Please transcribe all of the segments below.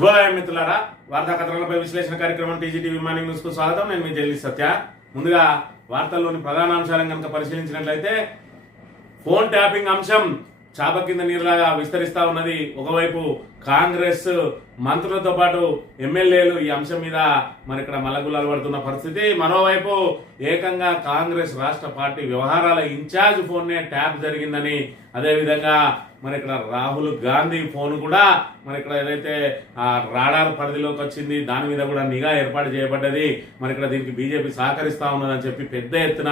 శుభోదయం మిత్రులారా, వార్తా కథనాలపై విశ్లేషణ కార్యక్రమం టీజీటీవీ మార్నింగ్ న్యూస్ కు స్వాగతం. నేను మీ జల్లి సత్య. ముందుగా వార్తల్లోని ప్రధాన అంశాలను కనుక పరిశీలించినట్లయితే, ఫోన్ ట్యాపింగ్ అంశం చాప కింద నీరులాగా విస్తరిస్తా ఉన్నది. ఒకవైపు కాంగ్రెస్ మంత్రులతో పాటు ఎమ్మెల్యేలు ఈ అంశం మీద మరి ఇక్కడ మల్లగుల్లాలు పడుతున్న పరిస్థితి. మరోవైపు ఏకంగా కాంగ్రెస్ రాష్ట్ర పార్టీ వ్యవహారాల ఇన్ఛార్జ్ ఫోన్ ట్యాప్ జరిగిందని, అదేవిధంగా మరి ఇక్కడ రాహుల్ గాంధీ ఫోన్ కూడా మరి ఇక్కడ ఏదైతే ఆ రాడార్ పరిధిలోకి వచ్చింది, దాని మీద కూడా నిఘా ఏర్పాటు చేయబడ్డది. మరి ఇక్కడ దీనికి బీజేపీ సహకరిస్తా ఉన్నదని చెప్పి పెద్ద ఎత్తున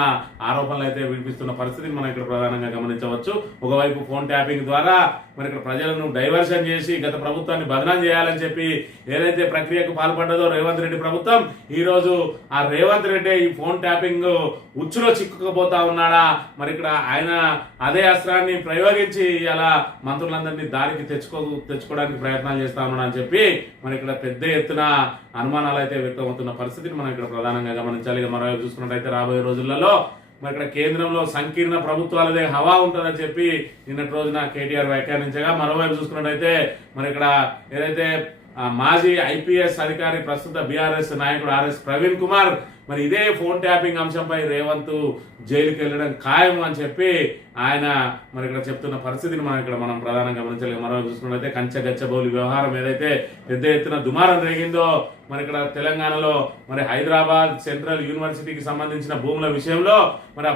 ఆరోపణలు అయితే వినిపిస్తున్న పరిస్థితిని మనం ఇక్కడ ప్రధానంగా గమనించవచ్చు. ఒకవైపు ఫోన్ ట్యాపింగ్ ద్వారా మరి ఇక్కడ ప్రజలను డైవర్షన్ చేసి గత ప్రభుత్వాన్ని బదనాం చేయాలని చెప్పి ఏదైతే ప్రక్రియకు పాల్పడ్డదో రేవంత్ రెడ్డి ప్రభుత్వం, ఈ రోజు ఆ రేవంత్ రెడ్డి ఈ ఫోన్ ట్యాపింగ్ ఉచ్చులో చిక్కుకుపోతా ఉన్నాడా, మరి ఇక్కడ ఆయన అదే అస్త్రాన్ని ప్రయోగించి అలా మంత్రులందరినీ దారికి తెచ్చుకోవడానికి ప్రయత్నాలు చేస్తా ఉన్నాడని చెప్పి మరి ఇక్కడ పెద్ద ఎత్తున అనుమానాలు అయితే వ్యక్తమవుతున్న పరిస్థితిని మనం ఇక్కడ ప్రధానంగా గమనించాలి. మరోవైపు చూసుకున్నట్టయితే రాబోయే రోజులలో మరి ఇక్కడ కేంద్రంలో సంకీర్ణ ప్రభుత్వాలదే హవా ఉంటుందని చెప్పి నిన్నటి రోజున కేటీఆర్ వ్యాఖ్యానించగా, మరోవైపు చూసుకున్నట్టయితే మరి ఇక్కడ ఏదైతే మాజీ ఐపీఎస్ అధికారి ప్రస్తుత బీఆర్ఎస్ నాయకుడు ఆర్ఎస్ ప్రవీణ్ కుమార్ మరి ఇదే ఫోన్ ట్యాపింగ్ అంశంపై రేవంత్ జైలుకి వెళ్ళడం ఖాయం అని చెప్పి ఆయన మరి ఇక్కడ చెప్తున్న పరిస్థితిని మనం ప్రధానంగా గమనించాలి. మరోవైపు చూసుకున్నట్లయితే కంచె గచ్చబౌలి వ్యవహారం ఏదైతే పెద్ద ఎత్తున దుమారం రేగిందో, మరి ఇక్కడ తెలంగాణలో మరి హైదరాబాద్ సెంట్రల్ యూనివర్సిటీకి సంబంధించిన భూముల విషయంలో మరి ఆ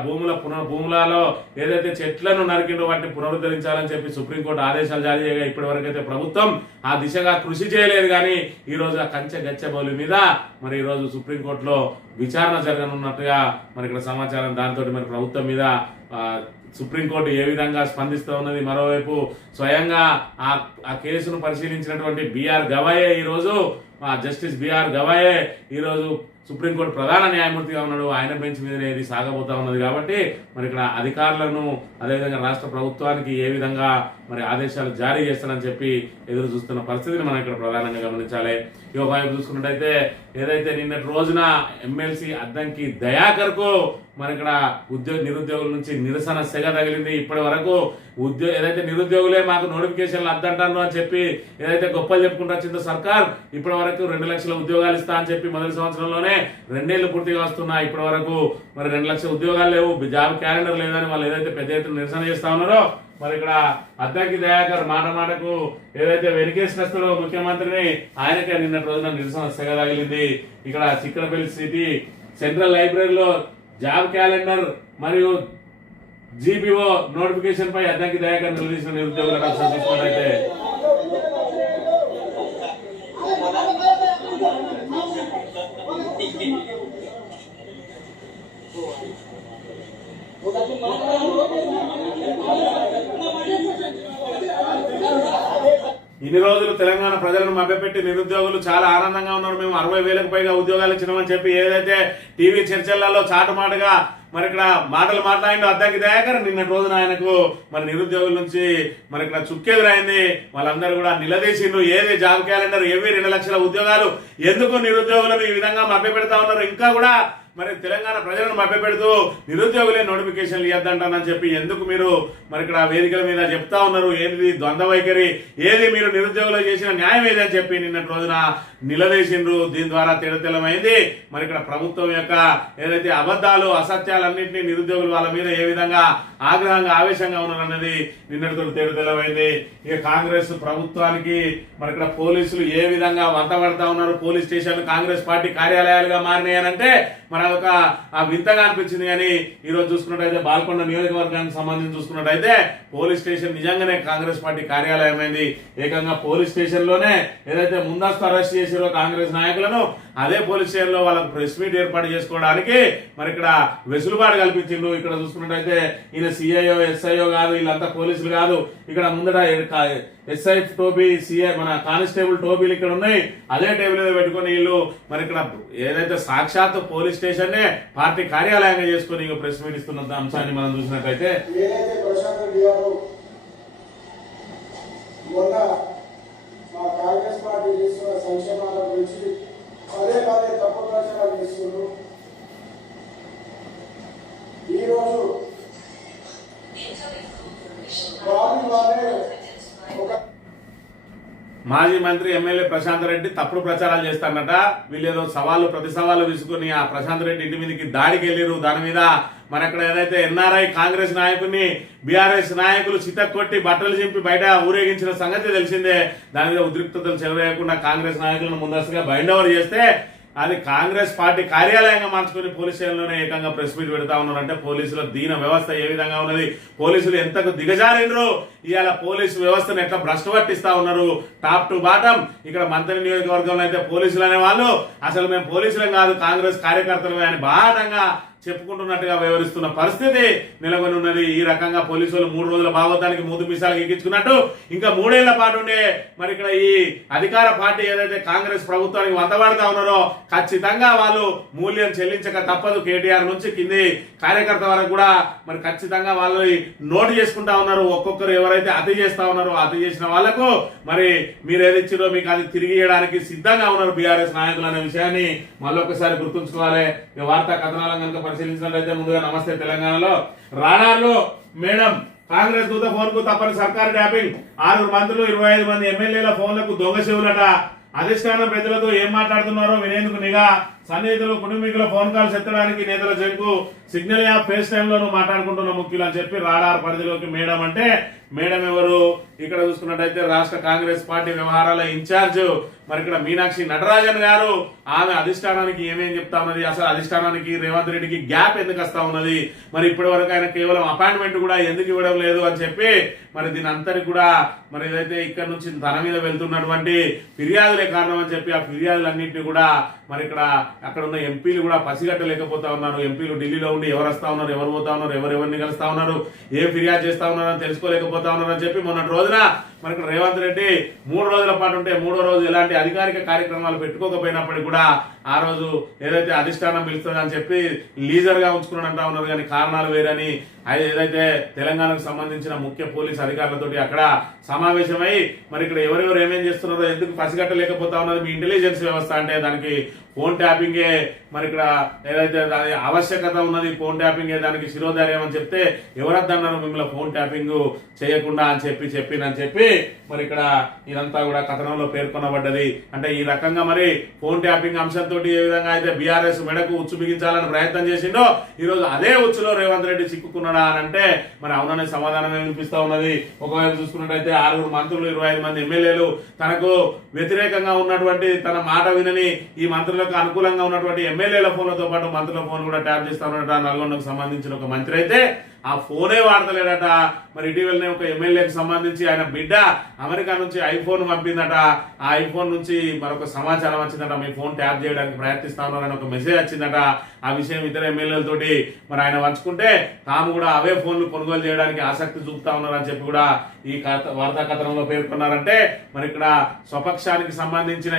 భూములలో ఏదైతే చెట్లను నరికిండో వాటిని పునరుద్ధరించాలని చెప్పి సుప్రీంకోర్టు ఆదేశాలు జారీ చేయగా ఇప్పటి వరకు అయితే ప్రభుత్వం ఆ దిశగా కృషి చేయలేదు. కానీ ఈ రోజు ఆ కంచె గచ్చబౌలి మీద మరి ఈ రోజు సుప్రీంకోర్టులో విచారణ జరగనున్నట్టుగా మరి ఇక్కడ సమాచారం. దాంతో మరి ప్రభుత్వం మీద సుప్రీంకోర్టు ఏ విధంగా స్పందిస్తూ ఉన్నది. మరోవైపు స్వయంగా ఆ కేసును పరిశీలించినటువంటి బిఆర్ గవాయే ఈరోజు జస్టిస్ బిఆర్ గవాయే ఈరోజు సుప్రీంకోర్టు ప్రధాన న్యాయమూర్తిగా ఉన్నాడు. ఆయన బెంచ్ మీదనే ఇది సాగబోతా ఉన్నది. కాబట్టి మరి ఇక్కడ అధికారులను అదేవిధంగా రాష్ట్ర ప్రభుత్వానికి ఏ విధంగా మరి ఆదేశాలు జారీ చేస్తారని చెప్పి ఎదురు చూస్తున్న పరిస్థితిని మనం ఇక్కడ ప్రధానంగా గమనించాలి. ఈ వైపు చూసుకున్నట్టయితే ఏదైతే నిన్నటి రోజున ఎమ్మెల్సీ అద్దంకి దయాకర్ కు మరి ఇక్కడ నిరుద్యోగుల నుంచి నిరసన సెగ తగిలింది. ఇప్పటి వరకు ఏదైతే నిరుద్యోగులే మాకు నోటిఫికేషన్లు అద్దంటారు అని చెప్పి ఏదైతే గొప్పలు చెప్పుకుంటూ వచ్చిందో సర్కార్, ఇప్పటి వరకు 2 లక్షల ఉద్యోగాలు ఇస్తా అని చెప్పి మొదటి సంవత్సరంలోనే 2 ఏళ్లు పూర్తిగా వస్తున్నాయి. ఇప్పటి వరకు మరి 2 లక్షల ఉద్యోగాలు లేవు, జాబ్ క్యాలెండర్ లేదని వాళ్ళు ఏదైతే పెద్ద ఎత్తున నిరసన చేస్తా ఉన్నారో, మరి ఇక్కడ అద్దంకి దయాకర్ మాట ఏదైతే వెలికేసినస్తులో ముఖ్యమంత్రిని ఆయనకే నిన్నటి రోజున నిరసన సెగ తగిలింది. ఇక్కడ చిక్కడపల్లి సిటీ సెంట్రల్ లైబ్రరీలో జాబ్ క్యాలెండర్ మరియు జీపీఓ నోటిఫికేషన్ పై అద్దంకి దయాకర్ నిలదీసిన నిరుద్యోగులకు చూసుకున్నట్టయితే ఇన్ని రోజులు తెలంగాణ ప్రజలను మభ్యపెట్టి నిరుద్యోగులు చాలా ఆనందంగా ఉన్నారు. మేము 60,000కు పైగా ఉద్యోగాలు ఇచ్చినామని చెప్పి ఏదైతే టీవీ చర్చలలో చాటుమాటుగా మరి ఇక్కడ మాటలు మాట్లాడిండు అద్దంకి దయాకర్, నిన్నటి రోజున ఆయనకు మరి నిరుద్యోగుల నుంచి మరి ఇక్కడ చుక్కెదురైంది. వాళ్ళందరూ కూడా నిలదీసిండ్రు, ఏది జాబ్ క్యాలెండర్, ఏవి 2 లక్షల ఉద్యోగాలు, ఎందుకు నిరుద్యోగులను ఈ విధంగా మభ్యపెడతా ఉన్నారు, ఇంకా కూడా మరి తెలంగాణ ప్రజలను మభ్యపెడుతూ నిరుద్యోగులే నోటిఫికేషన్లు ఇవ్వద్దంటానని చెప్పి ఎందుకు మీరు మరి ఇక్కడ వేదికల మీద చెప్తా ఉన్నారు, ఏది ద్వంద్వ వైఖరి, ఏది మీరు నిరుద్యోగులు చేసిన న్యాయం ఏది అని చెప్పి నిన్నటి రోజున నిలదీసిండ్రు. దీని ద్వారా తెల్లమైంది మరి ఇక్కడ ప్రభుత్వం యొక్క ఏదైతే అబద్ధాలు అసత్యాలన్నింటినీ నిరుద్యోగులు వాళ్ళ మీద ఏ విధంగా ఆగ్రహంగా ఆవేశంగా ఉన్నారన్నది నిన్నటితో తెల్లమైంది. ఇక కాంగ్రెస్ ప్రభుత్వానికి మరి ఇక్కడ పోలీసులు ఏ విధంగా వంతపడతా ఉన్నారు, పోలీస్ స్టేషన్లు కాంగ్రెస్ పార్టీ కార్యాలయాలుగా మారినాయనంటే మరి అదొక వింతగా అనిపించింది. కానీ ఈ రోజు చూసుకున్నట్టయితే బాల్కొండ నియోజకవర్గానికి సంబంధించి చూసుకున్నట్టయితే పోలీస్ స్టేషన్ నిజంగానే కాంగ్రెస్ పార్టీ కార్యాలయం అయింది. ఏకంగా పోలీస్ స్టేషన్ లోనే ఏదైతే ముందస్తు అరెస్ట్ చేసారో కాంగ్రెస్ నాయకులను, అదే పోలీస్ స్టేషన్ లో వాళ్ళకు ప్రెస్ మీట్ ఏర్పాటు చేసుకోవడానికి మరి ఇక్కడ వెసులుబాటు కల్పించిండు. ఇక్కడ చూసుకున్నట్టయితే ఈయన సిఐఓ ఎస్ఐఓ కాదు, వీళ్ళంతా పోలీసులు కాదు. ఇక్కడ ముందట ఎస్ఐ టోబీ, సిఐ మన కానిస్టేబుల్ టోబీలు ఇక్కడ ఉన్నాయి. అదే టేబుల్ మీద పెట్టుకుని వీళ్ళు మరి ఇక్కడ ఏదైతే సాక్షాత్ పోలీస్ స్టేషన్ నే పార్టీ కార్యాలయంగా చేసుకుని ప్రెస్ మీట్ ఇస్తున్న అంశాన్ని మనం చూసినట్టయితే కాంగ్రెస్ పార్టీ చేస్తున్న సంక్షేమాల గురించి పదే తప్పు ప్రచారాలు చేస్తున్నారు. ఈరోజు మాజీ మంత్రి ఎమ్మెల్యే ప్రశాంత్ రెడ్డి తప్పుడు ప్రచారాలు చేస్తారన్నట. వీళ్ళేదో సవాళ్ళు ప్రతి సవాళ్ళు విసుకుని ఆ ప్రశాంత్ రెడ్డి ఇంటి మీదకి దాడికి వెళ్ళారు. దాని మీద మరి అక్కడ ఏదైతే ఎన్ఆర్ఐ కాంగ్రెస్ నాయకుడిని బీఆర్ఎస్ నాయకులు చితక్కొట్టి బట్టలు చింపి బయట ఊరేగించిన సంగతి తెలిసిందే. దాని మీద ఉద్రిక్తతలు చెలరేయకుండా కాంగ్రెస్ నాయకులను ముందస్తుగా బైండ్ ఓవర్ చేస్తే అది కాంగ్రెస్ పార్టీ కార్యాలయంగా మార్చుకుని పోలీస్ స్టేషన్లోనే ఏకంగా ప్రెస్ మీట్ పెడతా ఉన్నారంటే పోలీసుల దీన వ్యవస్థ ఏ విధంగా ఉన్నది, పోలీసులు ఎంతకు దిగజారినరు, ఇవాళ పోలీసు వ్యవస్థను ఎట్లా భ్రష్టు పట్టిస్తా ఉన్నారు టాప్ టు బాటం. ఇక్కడ మంత్రి నియోజకవర్గంలో అయితే పోలీసులు అనే వాళ్ళు అసలు మేము పోలీసులం కాదు కాంగ్రెస్ కార్యకర్తలమే అని బాధంగా చెప్పుకుంటున్నట్టుగా వ్యవహరిస్తున్న పరిస్థితి నెలకొని ఉన్నది. ఈ రకంగా పోలీసులు 3 రోజుల భాగవతానికి మూడు మీసాలు ఎక్కించుకున్నట్టు ఇంకా 3 ఏళ్ల పాటు ఉండే మరి ఇక్కడ ఈ అధికార పార్టీ ఏదైతే కాంగ్రెస్ ప్రభుత్వానికి వంతబడతా ఉన్నారో ఖచ్చితంగా వాళ్ళు మూల్యం చెల్లించక తప్పదు. కేటీఆర్ నుంచి కింది కార్యకర్త వరకు కూడా మరి ఖచ్చితంగా వాళ్ళు నోటు చేసుకుంటా ఉన్నారు. ఒక్కొక్కరు ఎవరైతే అతి చేస్తా ఉన్నారో అతి చేసిన వాళ్లకు మరి మీరు ఏది ఇచ్చిరో మీకు అది తిరిగి ఇవ్వడానికి సిద్ధంగా ఉన్నారు బీఆర్ఎస్ నాయకులు అనే విషయాన్ని మళ్ళొకసారి గుర్తుంచుకోవాలి. వార్తా కథనాలను కనుక పరిశీలించినట్లయితే ముందుగా నమస్తే తెలంగాణలో రాడార్లో మేడం కాంగ్రెస్ దూత ఫోన్ కు తప్పని సర్కారు ట్యాపింగ్, 6 మంత్రులు 25 మంది ఎమ్మెల్యేల ఫోన్లకు దొంగ చెవులట. అధిష్టానం ప్రజలతో ఏం మాట్లాడుతున్నారో వినేందుకు నిఘా, సన్నిహితులు కుటుంబీకుల ఫోన్ కాల్స్ ఎత్తడానికి నేతల చెక్కు, సిగ్నల్ యాప్ ఫేస్ టైమ్ లోను మాట్లాడుకుంటున్న ముఖ్యులు అని చెప్పి రాడార్ పరిధిలోకి మేడం అంటే మేడం ఎవరు? ఇక్కడ చూసుకున్నట్టయితే రాష్ట్ర కాంగ్రెస్ పార్టీ వ్యవహారాల ఇన్ఛార్జ్ మరి ఇక్కడ మీనాక్షి నటరాజన్ గారు. ఆమె అధిష్టానానికి ఏమేం చెప్తా ఉన్నది, అసలు అధిష్టానానికి రేవంత్ రెడ్డికి గ్యాప్ ఎందుకు వస్తా ఉన్నది, మరి ఇప్పటి వరకు ఆయన కేవలం అపాయింట్మెంట్ కూడా ఎందుకు ఇవ్వడం లేదు అని చెప్పి మరి దీని అంతటి కూడా మరి ఏదైతే ఇక్కడ నుంచి తన మీద వెళ్తున్నటువంటి ఫిర్యాదులే కారణం అని చెప్పి ఆ ఫిర్యాదులన్నింటినీ కూడా మరి ఇక్కడ అక్కడ ఉన్న ఎంపీలు కూడా పసిగట్టలేకపోతా ఉన్నారు. ఎంపీలు ఢిల్లీలో ఉండి ఎవరు వస్తా ఉన్నారు, ఎవరు పోతా ఉన్నారు, ఎవరెవరిని కలుస్తా ఉన్నారు, ఏం ఫిర్యాదు చేస్తా ఉన్నారని తెలుసుకోలేకపోతా ఉన్నారని చెప్పి మొన్నటి రోజున మరి ఇక్కడ రేవంత్ రెడ్డి 3 రోజుల పాటు ఉంటే 3వ రోజు ఎలాంటి అధికారిక కార్యక్రమాలు పెట్టుకోకపోయినప్పటికీ కూడా ఆ రోజు ఏదైతే అధిష్టానం పిలుస్తుందని చెప్పి లీజర్ గా ఉంచుకున్నాడంటా ఉన్నారు. కానీ కారణాలు వేరని ఏదైతే తెలంగాణకు సంబంధించిన ముఖ్య పోలీస్ అధికారులతోటి అక్కడ సమావేశమై మరి ఇక్కడ ఎవరెవరు ఏమేం చేస్తున్నారో ఎందుకు పసిగట్టలేకపోతా ఉన్నది మీ ఇంటెలిజెన్స్ వ్యవస్థ అంటే దానికి ఫోన్ ట్యాపింగే మరి ఇక్కడ ఏదైతే దాని ఆవశ్యకత ఉన్నది, ఫోన్ ట్యాపింగే దానికి శిరోధార్యం అని చెప్తే ఎవరద్దన్నారు మిమ్మల్ని ఫోన్ ట్యాపింగ్ చేయకుండా అని చెప్పి మరి ఇక్కడ ఇదంతా కూడా కథనంలో పేర్కొనబడ్డది. అంటే ఈ రకంగా మరి ఫోన్ ట్యాపింగ్ అంశంతో ఏ విధంగా అయితే బీఆర్ఎస్ మెడకు ఉచ్చు బిగించాలని ప్రయత్నం చేసిండో ఈ రోజు అదే ఉచ్చులో రేవంత్ రెడ్డి చిక్కుకున్నాడా అని అంటే మరి అవుననే సమాధానమే వినిపిస్తా ఉన్నది. ఒకవైపు చూసుకున్నట్టయితే 6 మంత్రులు 25 మంది ఎమ్మెల్యేలు తనకు వ్యతిరేకంగా ఉన్నటువంటి తన మాట వినని ఈ మంత్రులకు అనుకూలంగా ఉన్నటువంటి ఎమ్మెల్యేల ఫోన్లతో పాటు మంత్రుల ఫోన్ కూడా ట్యాప్ చేస్తా ఉన్నట. నల్గొండకు సంబంధించిన ఒక మంత్రి అయితే ఆ ఫోనే వాడతలేడట. మరి ఇటీవలనే ఒక ఎమ్మెల్యేకి సంబంధించి ఆయన బిడ్డ అమెరికా నుంచి ఐఫోన్ పంపిందట. ఆ ఐఫోన్ నుంచి మరొక సమాచారం వచ్చిందట, మీ ఫోన్ ట్యాప్ చేయడానికి ప్రయత్నిస్తా ఉన్నారని ఒక మెసేజ్ వచ్చిందట. ఆ విషయం ఇతర ఎమ్మెల్యేలతోటి మరి ఆయన పంచుకుంటే తాము కూడా అవే ఫోన్లు కొనుగోలు చేయడానికి ఆసక్తి చూపుతా ఉన్నారని చెప్పి కూడా ఈ వార్తా కథనంలో పేర్కొన్నారంటే మరి ఇక్కడ స్వపక్షానికి సంబంధించిన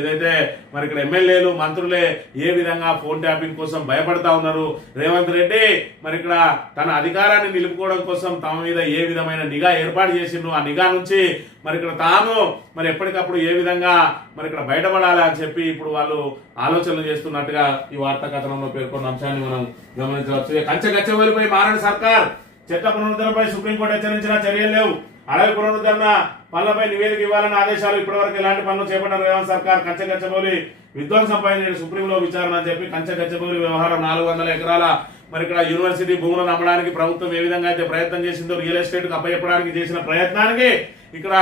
ఏదైతే మరి ఇక్కడ ఎమ్మెల్యేలు మంత్రులే ఏ విధంగా ఫోన్ ట్యాపింగ్ కోసం భయపడతా ఉన్నారు. రేవంత్ రెడ్డి మరి ఇక్కడ తన అధికారాన్ని నిలుపుకోవడం కోసం తమ మీద ఏ విధమైన నిఘా ఏర్పాటు చేసిండ్రు, ఆ నిఘా నుంచి మరి ఇక్కడ తాము మరి ఎప్పటికప్పుడు ఏ విధంగా మరి ఇక్కడ బయటపడాలి అని చెప్పి ఇప్పుడు వాళ్ళు ఆలోచనలు చేస్తున్నట్టుగా ఈ వార్తా కథనంలో పేర్కొన్న అంశాన్ని మనం గమనించవచ్చు. కంచెగచ్చవెలిపై మారని సర్కార్, చెట్ల పునరుద్ధరణపై సుప్రీంకోర్టు హెచ్చరించిన చర్యలు లేవు. అడవి పునరుద్ధరణ పనులపై నివేదిక ఇవ్వాలన్న ఆదేశాలు, ఇప్పటివరకు ఎలాంటి పనులు చేపట్టారు రేవంత్ సర్కార్. కంచెగచ్చబౌలి విధ్వంసంపై సుప్రీంలో విచారణ అని చెప్పి కంచెగచ్చబౌలి వ్యవహారం 400 ఎకరాల మరి ఇక్కడ యూనివర్సిటీ భూములను అమ్మడానికి ప్రభుత్వం ఏ విధంగా అయితే ప్రయత్నం చేసిందో రియల్ ఎస్టేట్ కు అప్పచెప్పడానికి చేసిన ప్రయత్నానికి ఇక్కడ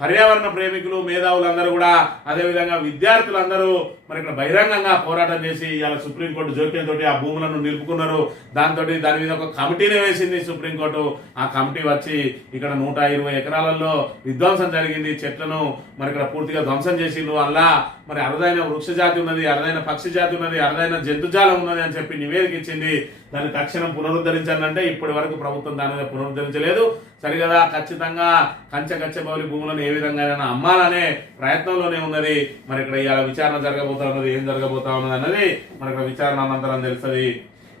పర్యావరణ ప్రేమికులు మేధావులందరూ కూడా అదేవిధంగా విద్యార్థులందరూ మరి ఇక్కడ బహిరంగంగా పోరాటం చేసి ఇవాళ సుప్రీంకోర్టు జోక్యంతో ఆ భూములను నిలుపుకున్నారు. దాని మీద ఒక కమిటీని వేసింది సుప్రీంకోర్టు. ఆ కమిటీ వచ్చి ఇక్కడ 120 ఎకరాలలో విధ్వంసం జరిగింది, చెట్లను మరి ఇక్కడ పూర్తిగా ధ్వంసం చేసిండ్రు. అలా మరి అరుదైన వృక్ష జాతి ఉన్నది, అరుదైన పక్షి జాతి ఉన్నది, అరుదైన జంతుజాలం ఉన్నది అని చెప్పి నివేదిక ఇచ్చింది. దాన్ని తక్షణం పునరుద్ధరించాలంటే ఇప్పటి వరకు ప్రభుత్వం దాని మీద పునరుద్ధరించలేదు. సరిగదా ఖచ్చితంగా కంచెగచ్చబౌలి భూములను ఏ విధంగా అమ్మాలనే ప్రయత్నంలోనే ఉన్నది. మరి ఇక్కడ ఇలా విచారణ జరగబోతా ఉన్నది, ఏం జరగబోతా ఉన్నది అన్నది మరి ఇక్కడ విచారణ అనంతరం తెలుస్తుంది.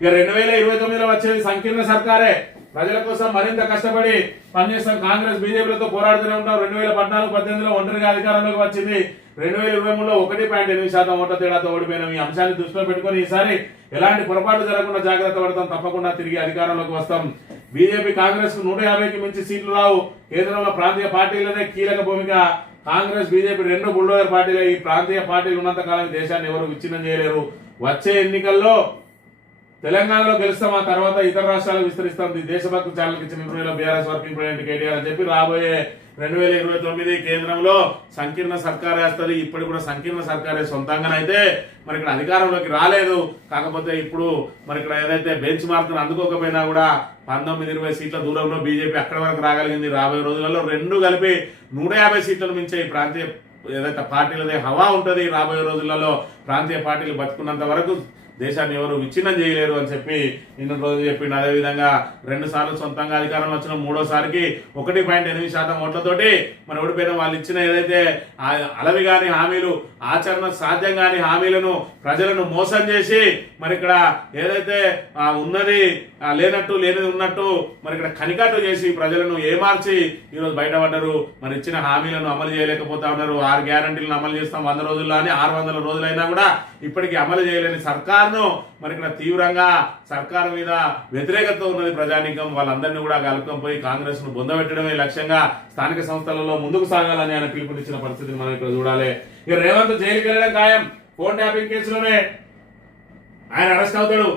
ఇక 2029లో వచ్చేది సంకీర్ణ సర్కారే. ప్రజల కోసం మరింత కష్టపడి పనిచేస్తాం. కాంగ్రెస్ బీజేపీలతో పోరాడుతూనే ఉంటాం. 2014-18లో ఒంటరిగా అధికారంలోకి వచ్చింది. 2023లో 1.8% ఓట్ల తేడాతో ఓడిపోయిన ఈ అంశాన్ని దృష్టిలో పెట్టుకుని ఈసారి ఎలాంటి పొరపాట్లు జరగకుండా జాగ్రత్త పడతాం. తప్పకుండా తిరిగి అధికారంలోకి వస్తాం. బీజేపీ కాంగ్రెస్ కు 150కి మించి సీట్లు రావు. కేంద్రంలో ప్రాంతీయ పార్టీలనే కీలక భూమిక కాంగ్రెస్ బీజేపీ రెండు బుల్డోజర్ పార్టీలు, ఈ ప్రాంతీయ పార్టీలు ఉన్నంత కాలం దేశాన్ని ఎవరు విచ్ఛిన్నం చేయలేరు. వచ్చే ఎన్నికల్లో తెలంగాణలో గెలుస్తాం, ఆ తర్వాత ఇతర రాష్ట్రాలకు విస్తరిస్తాం. దేశభక్తి ఛానల్కి ఇచ్చిన ఇంటర్వ్యూలో బీఆర్ఎస్ వర్కింగ్ ప్రెసిడెంట్ కేటీఆర్ అని చెప్పి రాబోయే 2029 కేంద్రంలో సంకీర్ణ సర్కారే వస్తుంది. ఇప్పుడు కూడా సంకీర్ణ సర్కారే సొంతంగానైతే మరి ఇక్కడ అధికారంలోకి రాలేదు. కాకపోతే ఇప్పుడు మరి ఇక్కడ ఏదైతే బెంచ్ మార్కును అందుకోకపోయినా కూడా 19-20 సీట్ల దూరంలో బీజేపీ అక్కడి వరకు రాగలిగింది. రాబోయే రోజులలో రెండు కలిపి 150 సీట్లను మించే ఈ ప్రాంతీయ ఏదైతే పార్టీలదే హవా ఉంటుంది. రాబోయే రోజులలో ప్రాంతీయ పార్టీలు బతుకున్నంత వరకు దేశాన్ని ఎవరు విచ్ఛిన్నం చేయలేరు అని చెప్పి నిన్న రోజు చెప్పిండు. అదేవిధంగా 2 సార్లు సొంతంగా అధికారంలో వచ్చిన 3వసారికి 1.8% ఓట్లతోటి మరి ఓడిపోయిన వాళ్ళు ఇచ్చిన ఏదైతే అలవి కాని హామీలు, ఆచరణ సాధ్యం కాని హామీలను ప్రజలను మోసం చేసి మరి ఇక్కడ ఏదైతే ఉన్నది లేనట్టు లేనిది ఉన్నట్టు మరి ఇక్కడ కనికట్టు చేసి ప్రజలను ఏమార్చి ఈరోజు బయటపడ్డారు. మరి ఇచ్చిన హామీలను అమలు చేయలేకపోతా ఉన్నారు. 6 గ్యారంటీలను అమలు చేస్తాం 100 రోజుల్లో అని 600 రోజులైనా కూడా ఇప్పటికీ అమలు చేయలేని సర్కార్ను మరి ఇక్కడ తీవ్రంగా సర్కారు మీద వ్యతిరేకత ఉన్నది ప్రజానీకం. వాళ్ళందరినీ కూడా కలుపుకొని పోయి కాంగ్రెస్ ను బొందబెట్టడమే లక్ష్యంగా స్థానిక సంస్థలలో ముందుకు సాగాలని ఆయన పిలుపునిచ్చిన పరిస్థితిని మనం ఇక్కడ చూడాలి. ఇక రేవంత్ జైలుకి వెళ్ళడం ఖాయం. ఫోన్ ట్యాపింగ్ కేసులోనే ఆయన అరెస్ట్ అవుతాడు.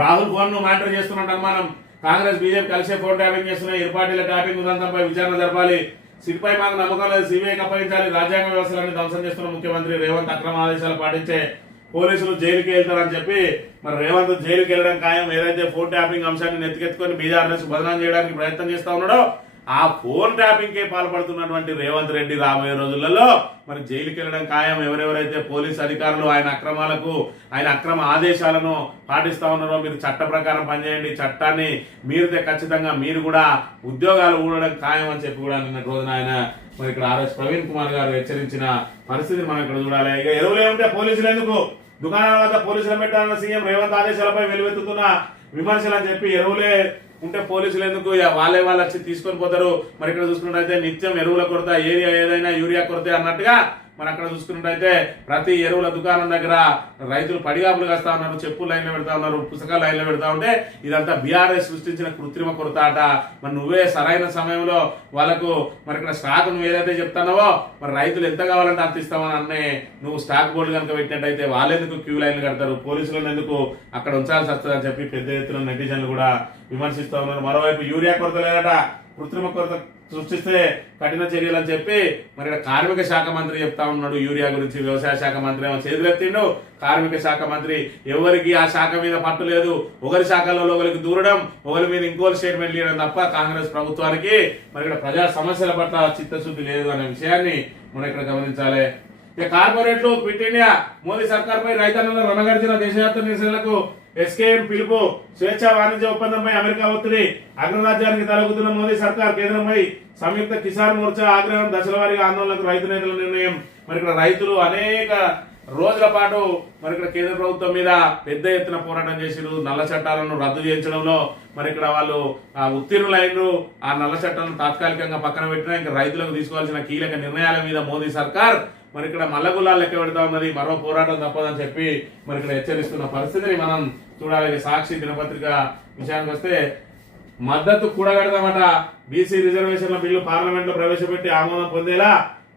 రాహుల్ ఫోన్ ను మానిటర్ చేస్తున్నట్టు అనుమానం. కాంగ్రెస్ బీజేపీ కలిసే ఫోన్ ట్యాపింగ్ చేస్తున్నాయి. ఇరు పార్టీల ట్యాపింగ్ ఉదంతంపై విచారణ జరపాలి. సిట్పై మాకు నమ్మకం లేదు, సిబిఐకి అప్పగించాలి. రాజ్యాంగ వ్యవస్థలన్నీ ధ్వంసం చేస్తున్న ముఖ్యమంత్రి రేవంత్ అక్రమ ఆదేశాలు పాటించే పోలీసులు జైలుకి వెళ్తారని చెప్పి మరి రేవంత్ జైలుకి వెళ్ళడం ఖాయం. ఏదైతే ఫోన్ ట్యాపింగ్ అంశాన్ని నెత్తికెత్తుకొని బీఆర్ఎస్ బదనాం చేయడానికి ప్రయత్నం చేస్తా ఉన్నాడో ఆ ఫోన్ ట్యాపింగ్ కే పాల్పడుతున్నటువంటి రేవంత్ రెడ్డి రాబోయే రోజులలో మరి జైలుకి వెళ్ళడం ఖాయం. ఎవరెవరైతే పోలీస్ అధికారులు ఆయన అక్రమాలకు ఆయన అక్రమ ఆదేశాలను పాటిస్తా ఉన్నారో మీరు చట్ట ప్రకారం పనిచేయండి, చట్టాన్ని మీరితే ఖచ్చితంగా మీరు కూడా ఉద్యోగాలు ఊడడం ఖాయం అని చెప్పి కూడా నిన్న రోజున ఆయన మరి ఇక్కడ ఆర్ఎస్ ప్రవీణ్ కుమార్ గారు హెచ్చరించిన పరిస్థితిని మనం ఇక్కడ చూడాలి. ఇక ఎరువులే ఉంటే పోలీసులు ఎందుకు, దుకాణాల వద్ద పోలీసులు పెట్టాలన్న సీఎం రేవంత్ ఆదేశాలపై వెలువెత్తుతున్న విమర్శలు అని చెప్పి ఎరువులే ఉంటే పోలీసులు ఎందుకు వాళ్ళే వాళ్ళు వచ్చి తీసుకొని పోతారు. మరి ఇక్కడ చూసుకున్నట్టయితే నిత్యం ఎరువుల కొరత, ఏరియా ఏదైనా యూరియా కొరత అన్నట్టుగా మరి అక్కడ చూసుకున్నట్టయితే ప్రతి ఎరువుల దుకాణం దగ్గర రైతులు పడిగాపులు కాస్తా ఉన్నారు, చెప్పులు లైన్లో పెడతా ఉన్నారు, పుస్తకాలు లైన్లో పెడతా ఉంటే ఇదంతా బీఆర్ఎస్ సృష్టించిన కృత్రిమ కొరత ఆట. మరి నువ్వే సరైన సమయంలో వాళ్ళకు మరి ఇక్కడ స్టాక్ నువ్వు ఏదైతే చెప్తానవో మరి రైతులు ఎంత కావాలంటే అంత ఇస్తామని అన్నే నువ్వు స్టాక్ బోర్డు కనుక పెట్టినట్టయితే వాళ్ళెందుకు క్యూ లైన్లు కడతారు, పోలీసులను ఎందుకు అక్కడ ఉంచాల్సి వస్తుంది అని చెప్పి పెద్ద ఎత్తున నెటిజన్లు కూడా విమర్శిస్తా ఉన్నారు. మరోవైపు యూరియా కొరత లేదట, కృత్రిమ కొరత సృష్టిస్తే కఠిన చర్యలు అని చెప్పి మరి కార్మిక శాఖ మంత్రి చెప్తా ఉన్నాడు యూరియా గురించి. వ్యవసాయ శాఖ మంత్రి ఏమో చేతులెత్తిండు, కార్మిక శాఖ మంత్రి ఎవరికి ఆ శాఖ మీద పట్టు లేదు. ఒకరి శాఖలో ఒకరికి దూరడం, ఒకరి మీద ఇంకోటి స్టేట్మెంట్ ఇవ్వడం తప్ప కాంగ్రెస్ ప్రభుత్వానికి మరి ఇక్కడ ప్రజా సమస్యల పట్ల చిత్తశుద్ధి లేదు అనే విషయాన్ని మనం ఇక్కడ గమనించాలి. ఇక కార్పొరేట్లు క్విట్ ఇండియా, మోదీ సర్కార్ పై రైతన్నలు రణగడిచిన దేశవ్యాప్త నిరసనలకు ఎస్కేఎం పిలుపు. స్వేచ్ఛ వాణిజ్య ఒప్పందంపై అమెరికా ఒత్తిడి, అగ్రరాజ్యానికి తలగుతున్న మోదీ సర్కార్ కేంద్రంపై సంయుక్త కిసాన్ మోర్చా ఆగ్రహం, దశల వారీగా ఆందోళనకు రైతు నేతల నిర్ణయం. మరి ఇక్కడ రైతులు అనేక రోజుల పాటు మరి ఇక్కడ కేంద్ర ప్రభుత్వం మీద పెద్ద ఎత్తున పోరాటం చేసిరు. నల్ల చట్టాలను రద్దు చేయించడంలో మరి ఇక్కడ వాళ్ళు ఉత్తీర్ణులైనరు. ఆ నల్ల చట్టాలను తాత్కాలికంగా పక్కన పెట్టినా ఇంకా రైతులకు తీసుకోవాల్సిన కీలక నిర్ణయాల మీద మోదీ సర్కార్ మరి ఇక్కడ మల్లగుల్లాలు లెక్క పెడతా ఉన్నది. మరో పోరాటం తప్పదని చెప్పి మరి ఇక్కడ హెచ్చరిస్తున్న పరిస్థితిని మనం చూడాలి. సాక్షి దినపత్రిక విషయానికి వస్తే మద్దతు కూడగడదామట, బీసీ రిజర్వేషన్ల బిల్లు పార్లమెంట్ లో ప్రవేశపెట్టి ఆమోదం పొందేలా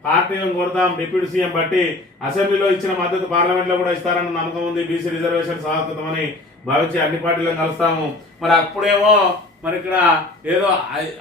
పార్టీలను కోరుతాం. డిప్యూటీ సీఎం బట్టి అసెంబ్లీలో ఇచ్చిన మద్దతు పార్లమెంట్ లో కూడా ఇస్తారన్న నమ్మకం ఉంది. బీసీ రిజర్వేషన్ సహకృతమని భావించి అన్ని పార్టీలను కలుస్తాము. మరి అప్పుడేమో మరి ఇక్కడ ఏదో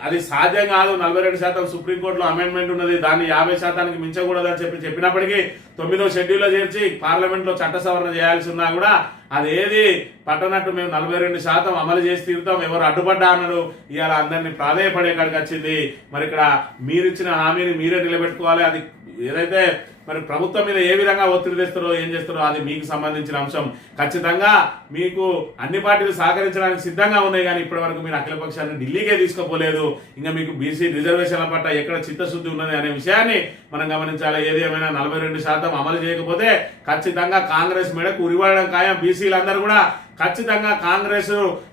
అది సాధ్యం కాదు, 42% సుప్రీంకోర్టులో అమెండ్మెంట్ ఉన్నది, దాన్ని 50% మించకూడదని చెప్పినప్పటికీ 9వ షెడ్యూల్లో చేర్చి పార్లమెంట్ లో చట్ట సవరణ చేయాల్సి ఉన్నా కూడా అదేది పట్టనట్టు మేము 42% అమలు చేసి తీరుతాం, ఎవరు అడ్డుపడ్డా అన్నారు. ఇవాళ అందరినీ ప్రాధేయపడే కాడికి వచ్చింది. మరి ఇక్కడ మీరిచ్చిన హామీని మీరే నిలబెట్టుకోవాలి. అది ఏదైతే మరి ప్రభుత్వం మీద ఏ విధంగా ఒత్తిడి తెస్తారో ఏం చేస్తారో అది మీకు సంబంధించిన అంశం. ఖచ్చితంగా మీకు అన్ని పార్టీలు సహకరించడానికి సిద్ధంగా ఉన్నాయి, కానీ ఇప్పటి వరకు మీరు అఖిల పక్షాన్ని ఢిల్లీకే తీసుకోపోలేదు. ఇంకా మీకు బీసీ రిజర్వేషన్ల పట్ల ఎక్కడ చిత్తశుద్ధి ఉన్నది అనే విషయాన్ని మనం గమనించాలి. ఏది ఏమైనా 42% అమలు చేయకపోతే ఖచ్చితంగా కాంగ్రెస్ మేడకు ఉరివాడడం ఖాయం. బీసీలందరూ కూడా ఖచ్చితంగా కాంగ్రెస్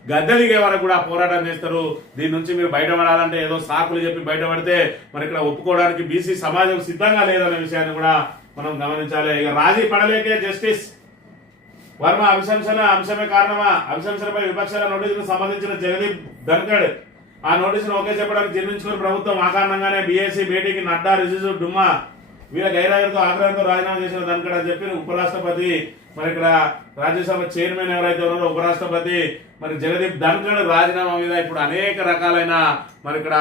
గద్దె దిగే వరకు కూడా పోరాటం చేస్తారు. దీని నుంచి మీరు బయటపడాలంటే ఏదో సాకులు చెప్పి బయటపడితే మరి ఇక్కడ ఒప్పుకోవడానికి బీసీ సమాజం సిద్ధంగా లేదనే విషయాన్ని కూడా మనం గమనించాలి. ఇక రాజీ పడలేకే జస్టిస్ వర్మ అంశమే కారణమా, అంశంపై విపక్షాల నోటీసుకు సంబంధించిన జగదీప్ ధన్ఖడ్ ఆ నోటీసును ఓకే చెప్పడానికి జీర్ణించుకుని ప్రభుత్వం ఆ కారణంగానే బీఎస్సీ భేటీకి నడ్డా రిజిజు డుమ్మా వీళ్ళ గైరాజుతో ఆగ్రహంతో రాజీనామా చేసిన దానికడ చెప్పి ఉపరాష్ట్రపతి మరి ఇక్కడ రాజ్యసభ చైర్మన్ ఎవరైతే ఉన్నారో ఉపరాష్ట్రపతి మరి జగదీప్ ధన్ఖడ్ రాజీనామా మీద ఇప్పుడు అనేక రకాలైన మరి ఇక్కడ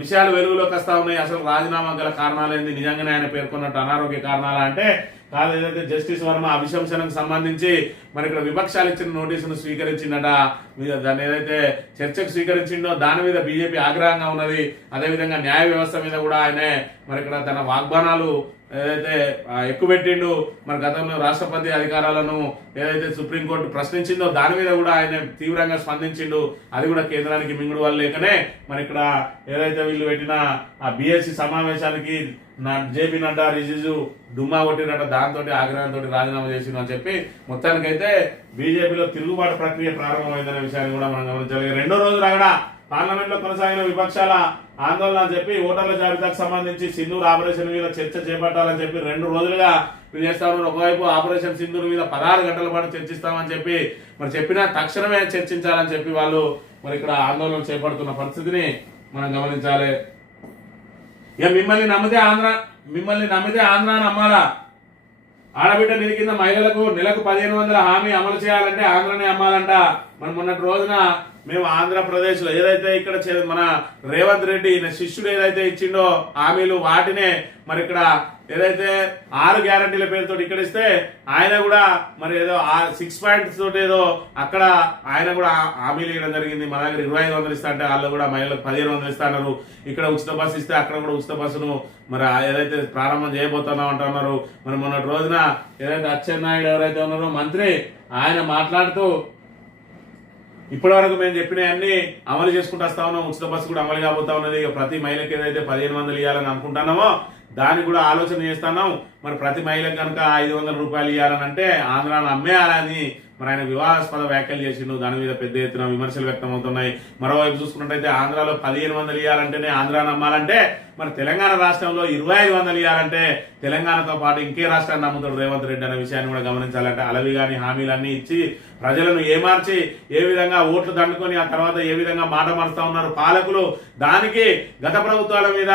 విషయాలు వెలుగులోకి వస్తా ఉన్నాయి. అసలు రాజీనామా గల కారణాలు ఏంది, నిజంగానే ఆయన పేర్కొన్నట్టు అనారోగ్య కారణాలా అంటే కాదు. ఏదైతే జస్టిస్ వర్మ అభిశంసనకు సంబంధించి మరి ఇక్కడ విపక్షాలు ఇచ్చిన నోటీసును స్వీకరించిందట, దాన్ని ఏదైతే చర్చకు స్వీకరించిండో దాని మీద బీజేపీ ఆగ్రహంగా ఉన్నది. అదేవిధంగా న్యాయ వ్యవస్థ మీద కూడా ఆయనే మరి ఇక్కడ తన వాగ్బానాలు ఏదైతే ఎక్కువ పెట్టిండు. మరి గతంలో రాష్ట్రపతి అధికారాలను ఏదైతే సుప్రీంకోర్టు ప్రశ్నించిందో దాని మీద కూడా ఆయన తీవ్రంగా స్పందించిండు. అది కూడా కేంద్రానికి మింగుడు వల్ల లేకనే మరి ఇక్కడ ఏదైతే వీళ్ళు పెట్టిన ఆ బీఎస్సీ సమావేశానికి జేపీ నడ్డా రిజిజు డుమ్మా కొట్టినట్టు దాంతో ఆగ్రహంతో రాజీనామా చేసిండు అని చెప్పి మొత్తానికైతే బీజేపీలో తిరుగుబాటు ప్రక్రియ ప్రారంభమైందనే విషయాన్ని కూడా మనం గమనించాలి. రెండో రోజు రాగడా పార్లమెంట్ లో కొనసాగిన విపక్షాల ఆందోళన అని చెప్పి ఓటర్ల జాబితాకు సంబంధించి సింధూర్ ఆపరేషన్ మీద చర్చ చేపట్టాలని చెప్పి 2 రోజులుగా వీళ్ళు చేస్తా ఉన్నారు. ఒకవైపు ఆపరేషన్ సింధూర్ మీద 16 గంటల పాటు చర్చిస్తామని చెప్పి మరి చెప్పినా తక్షణమే చర్చించాలని చెప్పి వాళ్ళు మరి ఇక్కడ ఆందోళన చేపడుతున్న పరిస్థితిని మనం గమనించాలి. ఇక మిమ్మల్ని నమ్మితే ఆంధ్ర నమ్మాలా? ఆడబిడ్డ నిధి కింద మహిళలకు నెలకు 1500 హామీ అమలు చేయాలంటే ఆంధ్రనే అమ్మాలంట. మనం మొన్నటి రోజున మేము ఆంధ్రప్రదేశ్ లో ఏదైతే ఇక్కడ మన రేవంత్ రెడ్డి శిష్యుడు ఏదైతే ఇచ్చిండో హామీలు వాటినే మరి ఇక్కడ ఏదైతే 6 గ్యారంటీల పేరుతో ఇక్కడ ఇస్తే ఆయన కూడా మరి ఏదో 6 పాయింట్స్ తోటి ఏదో అక్కడ ఆయన కూడా హామీలు ఇవ్వడం జరిగింది. మన దగ్గర 2500 ఇస్తా అంటే వాళ్ళు కూడా మహిళలకు 1500 ఇస్తా అన్నారు. ఇక్కడ ఉచిత బస్సు ఇస్తే అక్కడ కూడా ఉచిత బస్సును మరి ఏదైతే ప్రారంభం చేయబోతున్నాం అంటున్నారు. మరి మొన్నటి రోజున ఏదైతే అచ్చెన్నాయుడు ఎవరైతే ఉన్నారో మంత్రి ఆయన మాట్లాడుతూ ఇప్పటి వరకు మేము చెప్పినవన్నీ అమలు చేసుకుంటూ వస్తా ఉన్నాం. ఉచిత బస్సు కూడా అమలు కాబోతా ఉన్నది. ప్రతి మహిళకి ఏదైతే 1500 ఇవ్వాలని అనుకుంటున్నామో దాన్ని కూడా ఆలోచన చేస్తున్నాం. మరి ప్రతి మహిళకు కనుక 500 రూపాయలు ఇవ్వాలని అంటే ఆంధ్రాను అమ్మేయాలని మరి ఆయన వివాదాస్పద వ్యాఖ్యలు చేసిండు. దాని మీద పెద్ద ఎత్తున విమర్శలు వ్యక్తం అవుతున్నాయి. మరోవైపు చూసుకున్నట్టయితే ఆంధ్రాలో 1500 ఇవ్వాలంటేనే ఆంధ్రాను నమ్మాలంటే మరి తెలంగాణ రాష్ట్రంలో 2500 ఇవ్వాలంటే తెలంగాణతో పాటు ఇంకే రాష్ట్రాన్ని నమ్ముతాడు రేవంత్ రెడ్డి అనే విషయాన్ని కూడా గమనించాలంటే అలవి గాని హామీలన్నీ ఇచ్చి ప్రజలను ఏమార్చి ఏ విధంగా ఓట్లు దండుకొని ఆ తర్వాత ఏ విధంగా మాట మారుతా ఉన్నారు పాలకులు. దానికి గత ప్రభుత్వాల మీద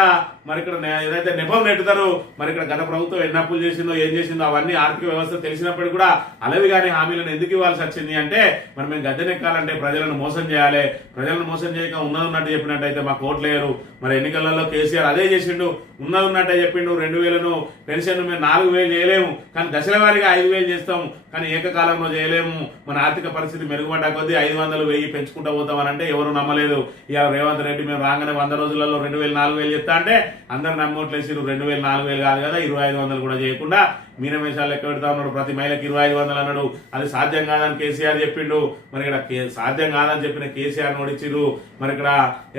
మరి ఇక్కడ ఏదైతే నెపం నెట్టుతారో మరి ఇక్కడ గత ప్రభుత్వం ఎన్ని అప్పులు చేసిందో ఏం చేసిందో అవన్నీ ఆర్థిక వ్యవస్థ తెలిసినప్పుడు కూడా అలవి గాని హామీలను ఎందుకు ఇవ్వాల్సి వచ్చింది అంటే మరి మేము గద్దెనెక్కాలంటే ప్రజలను మోసం చేయాలి. ప్రజలను మోసం చేయక ఉన్నట్టు చెప్పినట్టయితే మాకు ఓట్లేయరు. మరి ఎన్నికలలో కేసీఆర్ అదే చేసిండు. ఉన్నట్టే చెప్పిండు 2000 పెన్షన్ మేము 4000 చేయలేము కానీ దశల వారీగా 5000 చేస్తాము కానీ ఏకకాలంలో చేయలేము. మన ఆర్థిక పరిస్థితి మెరుగుపడ్డా కొద్దీ 500 1000 పెంచుకుంటా పోతామని అంటే ఎవరు నమ్మలేదు. ఇక రేవంత్ రెడ్డి మేము రాగానే 100 రోజులలో 2000 4000 చెప్తా అంటే అందరు నమ్మోట్లేసిరు. 2000 4000 కాదు కదా 2500 కూడా చేయకుండా మీనమేషాలు లెక్క పెడతా ఉన్నాడు. ప్రతి మహిళకి 2500 అన్నాడు. అది సాధ్యం కాదని కేసీఆర్ చెప్పిండు. మరి ఇక్కడ సాధ్యం కాదని చెప్పిన కేసీఆర్ నోడిచ్చిరు. మరి ఇక్కడ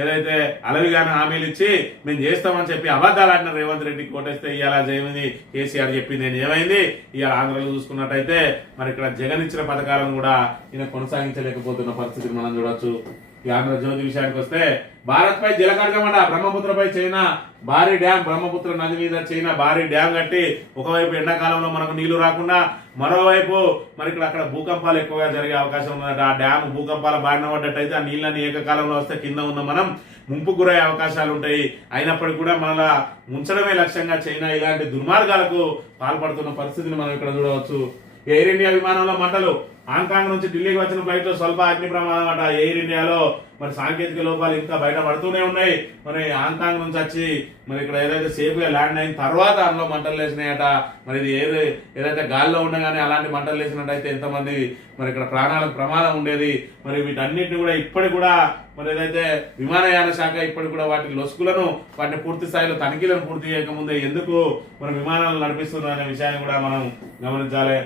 ఏదైతే అలవిగానే హామీలు ఇచ్చి మేము చేస్తామని చెప్పి అబద్ధాలు ఆడిన రేవంత్ రెడ్డికి కోటేస్తే ఇవాళ ఏమైంది కేసీఆర్ చెప్పింది ఏమైంది. ఇవాళ ఆంధ్రలో చూసుకున్నట్టయితే మరి ఇక్కడ జగన్ ఇచ్చిన పథకాలను కూడా ఈయన కొనసాగించలేకపోతున్న పరిస్థితిని మనం చూడొచ్చు. ఈ ఆంధ్రజ్యోతి విషయానికి వస్తే భారత్ పై జలకడగమంట. బ్రహ్మపుత్రపై చైనా భారీ డ్యాం, బ్రహ్మపుత్ర నది మీద చైనా భారీ డ్యాం కట్టి ఒకవైపు ఎండాకాలంలో మనకు నీళ్లు రాకుండా మరోవైపు మరి ఇక్కడ అక్కడ భూకంపాలు ఎక్కువగా జరిగే అవకాశం ఉన్నదట. ఆ డ్యామ్ భూకంపాల బారిన పడ్డట్టయితే ఆ నీళ్ళని ఏకకాలంలో వస్తే కింద ఉన్న మనం ముంపు గురయ్యే అవకాశాలు ఉంటాయి. అయినప్పటికీ కూడా మనలా ముంచడమే లక్ష్యంగా చైనా ఇలాంటి దుర్మార్గాలకు పాల్పడుతున్న పరిస్థితిని మనం ఇక్కడ చూడవచ్చు. ఎయిర్ ఇండియా విమానంలో మంటలు. హాంకాంగ్ నుంచి ఢిల్లీకి వచ్చిన ఫ్లైట్ లో స్వల్ప అగ్ని ప్రమాదం అట. ఎయిర్ ఇండియాలో మరి సాంకేతిక లోపాలు ఇంకా బయట పడుతూనే ఉన్నాయి. మరి హాంకాంగ్ నుంచి వచ్చి మరి ఇక్కడ ఏదైతే సేఫ్ గా ల్యాండ్ అయిన తర్వాత అందులో మంటలు లేసినాయట. మరి ఇది ఏదైతే గాల్లో ఉండగానే అలాంటి మంటలు లేసినట్టయితే ఎంతమంది మరి ఇక్కడ ప్రాణాలకు ప్రమాదం ఉండేది. మరి వీటన్నిటిని కూడా ఇప్పటికి కూడా మరి ఏదైతే విమానయాన శాఖ ఇప్పటికి కూడా వాటి లొసుకులను వాటిని పూర్తి స్థాయిలో తనిఖీలను పూర్తి చేయకముందే ఎందుకు మరి విమానాలు నడిపిస్తున్నారు అనే విషయాన్ని కూడా మనం గమనించాలి.